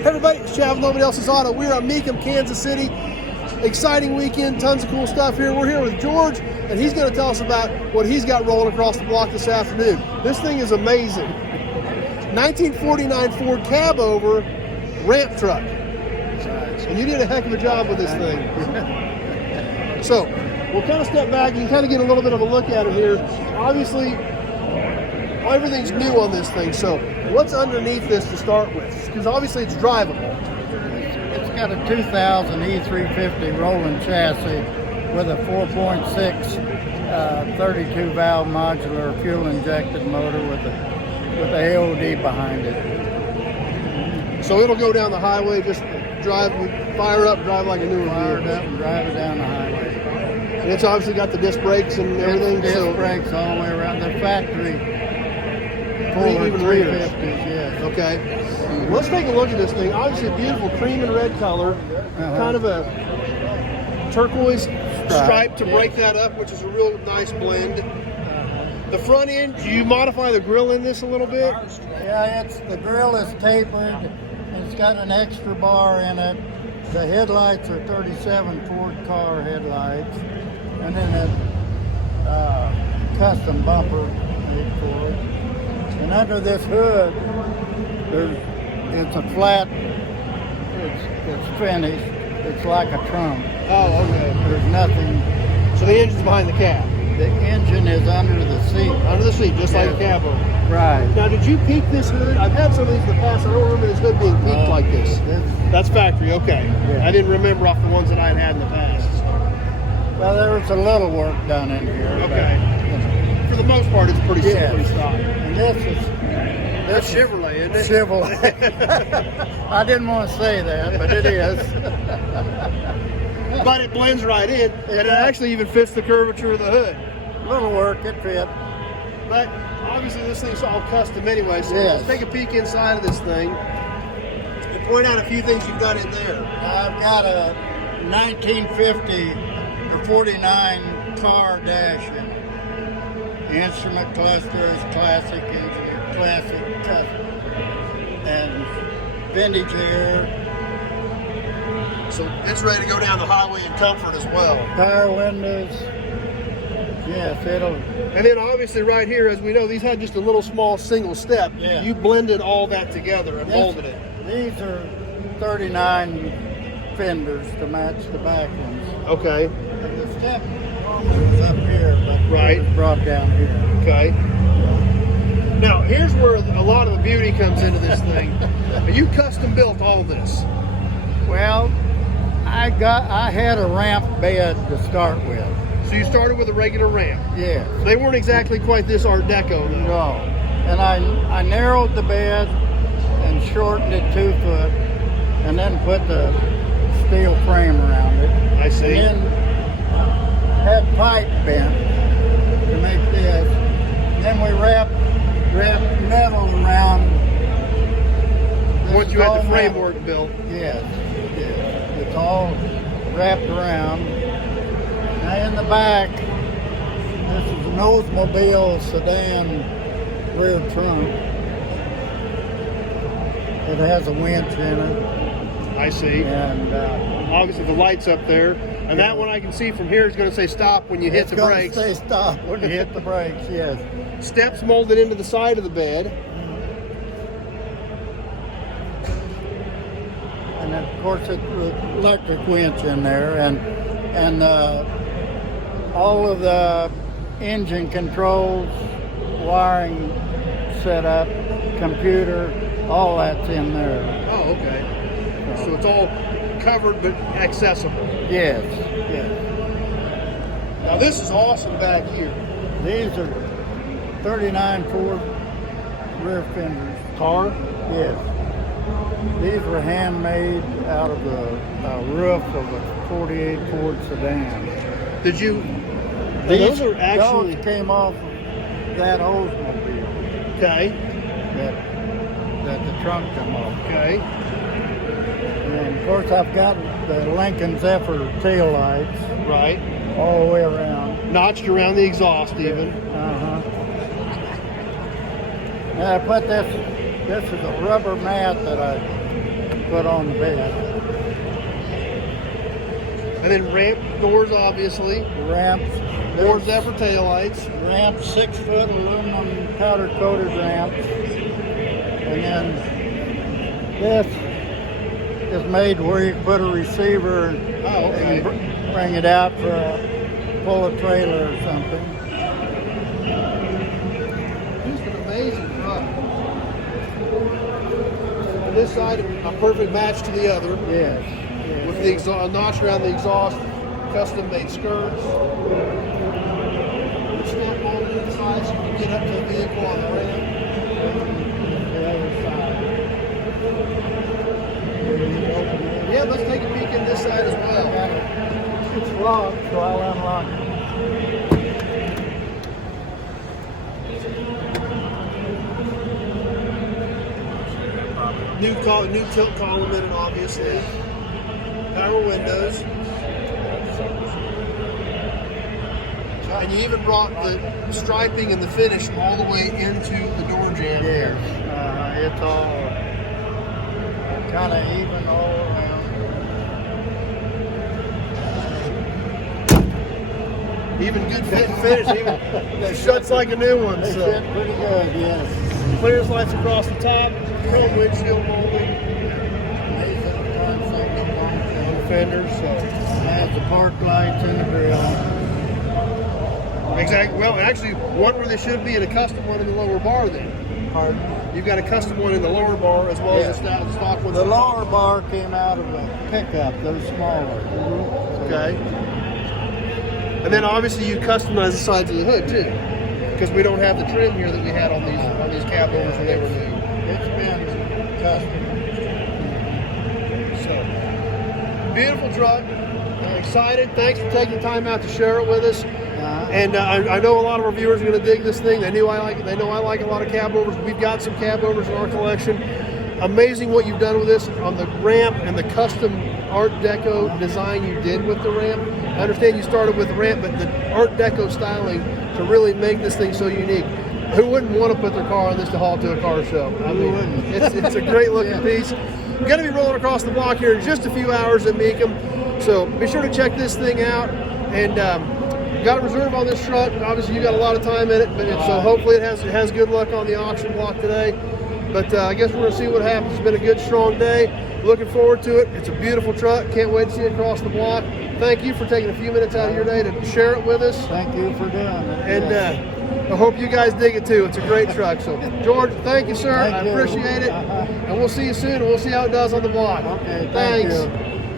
Hey everybody, it's Chad with Nobody Else's Auto. We're at Mecum, Kansas City. Exciting weekend, tons of cool stuff here. We're here with George, and he's going to tell us about what he's got rolling across the block this afternoon. This thing is amazing. 1949 Ford cab over ramp truck. And you did a heck of a job with this thing. So, we'll kind of step back and kind of get a little bit of a look at it here. Obviously, everything's new on this thing, so what's underneath this to start with? Because obviously it's drivable. It's got a 2000 E350 rolling chassis with a 4.6 32 valve modular fuel injected motor with a AOD behind it. So it'll go down the highway, just drive, fire up, drive like a newer Fire it vehicle. up and drive it down the highway. And it's obviously got the disc brakes and everything. Disc brakes all the way around. The factory Even Ford rears. 350s, yes. Okay. Let's take a look at this thing. Obviously a beautiful cream and red color. Kind of a turquoise stripe to break that up, which is a real nice blend. The front end, do you modify the grille in this a little bit? Yeah, the grill is tapered, and it's got an extra bar in it. The headlights are 37 Ford car headlights, and then a custom bumper made for it. And under this hood, it's a flat. It's finished. It's like a trunk. Oh, okay. There's nothing. So the engine's behind the cab. The engine is under the seat. Under the seat, just like a cab over. Right. Now, did you peak this hood? I've had some of these in the past. I don't remember this hood being peaked like this. That's factory, okay. Yeah. I didn't remember off the ones that I had in the past. Well, there was a little work done in here. Okay. But, you know. For the most part, it's pretty Yes. stock. And this is Chevrolet, isn't it? Chevrolet. I didn't want to say that, but it is. But it blends right in, and it actually even fits the curvature of the hood. Little work, it fit. But obviously this thing's all custom anyway, so Yes. let's take a peek inside of this thing and point out a few things you've got in there. I've got a 1950 or 49 car dash in it. The instrument cluster is classic engineer, classic custom. And vintage air. So it's ready to go down the highway in comfort as well. Power windows. Yes, it'll. And then obviously right here, as we know, these had just a little small single step. Yeah. You blended all that together and molded it. These are 39 fenders to match the back ones. Okay. And the step was up here, but Right. it was brought down here. Okay. Now here's where a lot of the beauty comes into this thing. You custom built all this. Well, I had a ramp bed to start with. So you started with a regular ramp. Yes. They weren't exactly quite this Art Deco though. No. And I narrowed the bed and shortened it 2 foot, and then put the steel frame around it. I see. And then had pipe bent to make this. Then we wrapped metal around. Once you had the Metal. framework built. Yes. It's all wrapped around. Now in the back, this is an Oldsmobile sedan rear trunk. It has a winch in it, I see. and Obviously the light's up there. And that one I can see from here is going to say stop when you hit the brakes. It's going to say stop when you hit the brakes, yes. Steps molded into the side of the bed. And then, of course, it's an electric winch in there, and all of the engine controls, wiring setup, computer, all that's in there. Oh, okay. So it's all covered but accessible. Yes. Now this is awesome back here. These are 39 Ford rear fenders. Car? Yes. These were handmade out of the roof of a 48 Ford sedan. Did you? Those are actually came off of that Oldsmobile okay. that the trunk come off. Okay. And of course I've got the Lincoln Zephyr tail lights Right. all the way around. Notched around the exhaust even. Now I put this is a rubber mat that I put on the bed. And then ramp doors, obviously. Ramps. More Zephyr taillights. Ramp, 6-foot aluminum powder coated ramps. And then this is made where you can put a receiver and bring it out for pull a trailer or something. Just an amazing truck. On this side, a perfect match to the other. Yes. With the notch around the exhaust, custom made skirts. Step on the inside so you can get up to the vehicle on the ramp. The other side. Yeah, let's take a peek in this side as well. It's locked, so I'll unlock it. New tilt column in it, obviously. Power windows. And you even brought the striping and the finish all the way into the door jamb here. It's all kind of even all around. Even good fit and finish. Even it shuts like a new one. They So fit pretty good, yes. clearance lights across the top, chrome windshield molding, Amazing concept of long fenders. So. has the park lights in the grill. Exactly. Well, actually, one where they should be and a custom one in the lower bar. Then Pardon? you've got a custom one in the lower bar as well as the stock one. The lower bar came out of a pickup. They're smaller. Okay. And then obviously you customize the sides of the hood too, because we don't have the trim here that we had on these cab overs when they were new. It's been custom. So beautiful truck. I'm excited. Thanks for taking the time out to share it with us. And I know a lot of our viewers are going to dig this thing. They know I like a lot of cab overs. We've got some cab overs in our collection. Amazing what you've done with this on the ramp and the custom Art Deco design you did with the ramp. I understand you started with the ramp, but the Art Deco styling to really make this thing so unique. Who wouldn't want to put their car on this to haul to a car show? I mean, it's a great looking piece. We're going to be rolling across the block here in just a few hours at Mecum. So be sure to check this thing out. And got a reserve on this truck. Obviously, you got a lot of time in it, but so hopefully it has good luck on the auction block today. But I guess we're going to see what happens. It's been a good, strong day. Looking forward to it. It's a beautiful truck. Can't wait to see it across the block. Thank you for taking a few minutes out of your day to share it with us. Thank you for doing it. And I hope you guys dig it too. It's a great truck. So, George, thank you, sir. Thank I you. appreciate it. And we'll see you soon. We'll see how it does on the block. Okay, Thanks. thank you.